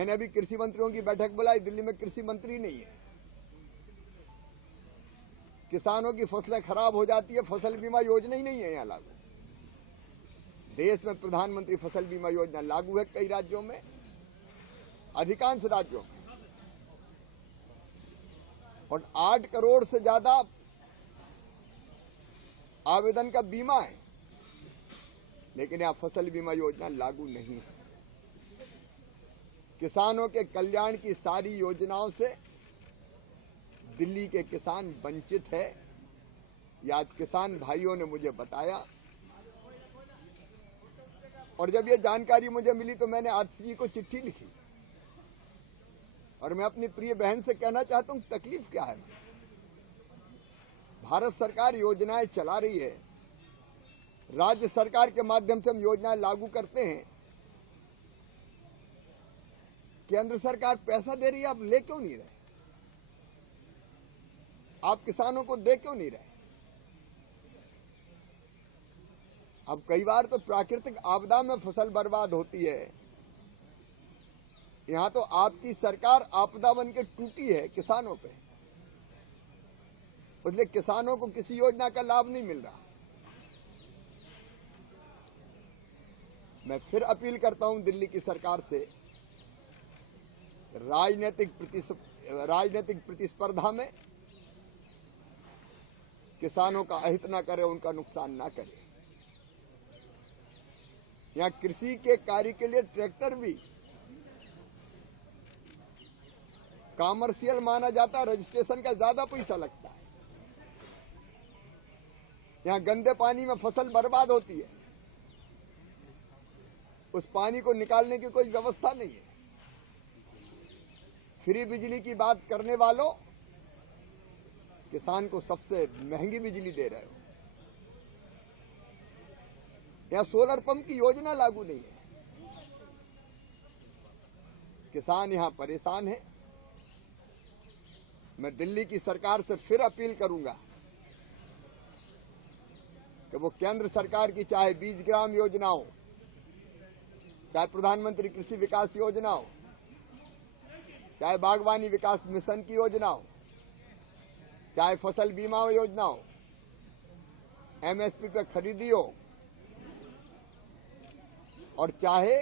मैंने अभी कृषि मंत्रियों की बैठक बुलाई, दिल्ली में कृषि मंत्री नहीं है। किसानों की फसलें खराब हो जाती है, फसल बीमा योजना ही नहीं है यहाँ लागू। देश में प्रधानमंत्री फसल बीमा योजना लागू है कई राज्यों में, अधिकांश राज्यों में, और 8 करोड़ से ज्यादा आवेदन का बीमा है, लेकिन यहां फसल बीमा योजना लागू नहीं है। किसानों के कल्याण की सारी योजनाओं से दिल्ली के किसान वंचित है। ये आज किसान भाइयों ने मुझे बताया, और जब ये जानकारी मुझे मिली तो मैंने आदित्य जी को चिट्ठी लिखी, और मैं अपनी प्रिय बहन से कहना चाहता हूं तकलीफ क्या है। भारत सरकार योजनाएं चला रही है, राज्य सरकार के माध्यम से हम योजनाएं लागू करते हैं, केंद्र सरकार पैसा दे रही है, आप ले क्यों नहीं रहे? आप किसानों को दे क्यों नहीं रहे? अब कई बार तो प्राकृतिक आपदा में फसल बर्बाद होती है, यहां तो आपकी सरकार आपदा बन के टूटी है किसानों पे, इसलिए किसानों को किसी योजना का लाभ नहीं मिल रहा। मैं फिर अपील करता हूं दिल्ली की सरकार से, राजनीतिक प्रतिस्पर्धा में किसानों का अहित न करे, उनका नुकसान ना करे। यहां कृषि के कार्य के लिए ट्रैक्टर भी कॉमर्शियल माना जाता है, रजिस्ट्रेशन का ज्यादा पैसा लगता है। यहां गंदे पानी में फसल बर्बाद होती है, उस पानी को निकालने की कोई व्यवस्था नहीं है। फ्री बिजली की बात करने वालों, किसान को सबसे महंगी बिजली दे रहे हो। यहां सोलर पंप की योजना लागू नहीं है, किसान यहां परेशान है। मैं दिल्ली की सरकार से फिर अपील करूंगा कि वो केंद्र सरकार की चाहे बीज ग्राम योजना हो, चाहे प्रधानमंत्री कृषि विकास योजना हो, चाहे बागवानी विकास मिशन की योजना हो, चाहे फसल बीमा योजना हो, एमएसपी पे खरीदी हो, और चाहे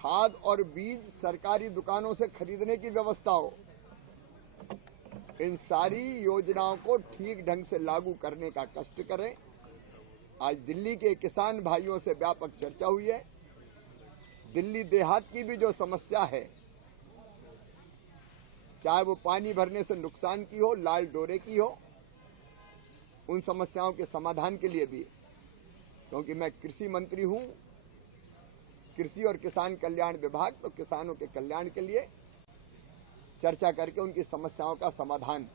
खाद और बीज सरकारी दुकानों से खरीदने की व्यवस्था हो, इन सारी योजनाओं को ठीक ढंग से लागू करने का कष्ट करें। आज दिल्ली के किसान भाइयों से व्यापक चर्चा हुई है। दिल्ली देहात की भी जो समस्या है, चाहे वो पानी भरने से नुकसान की हो, लाल डोरे की हो, उन समस्याओं के समाधान के लिए भी, क्योंकि मैं कृषि मंत्री हूं, कृषि और किसान कल्याण विभाग, तो किसानों के कल्याण के लिए चर्चा करके उनकी समस्याओं का समाधान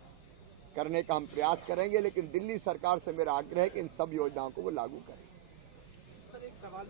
करने का हम प्रयास करेंगे। लेकिन दिल्ली सरकार से मेरा आग्रह है कि इन सब योजनाओं को वो लागू करें। सर, एक सवाल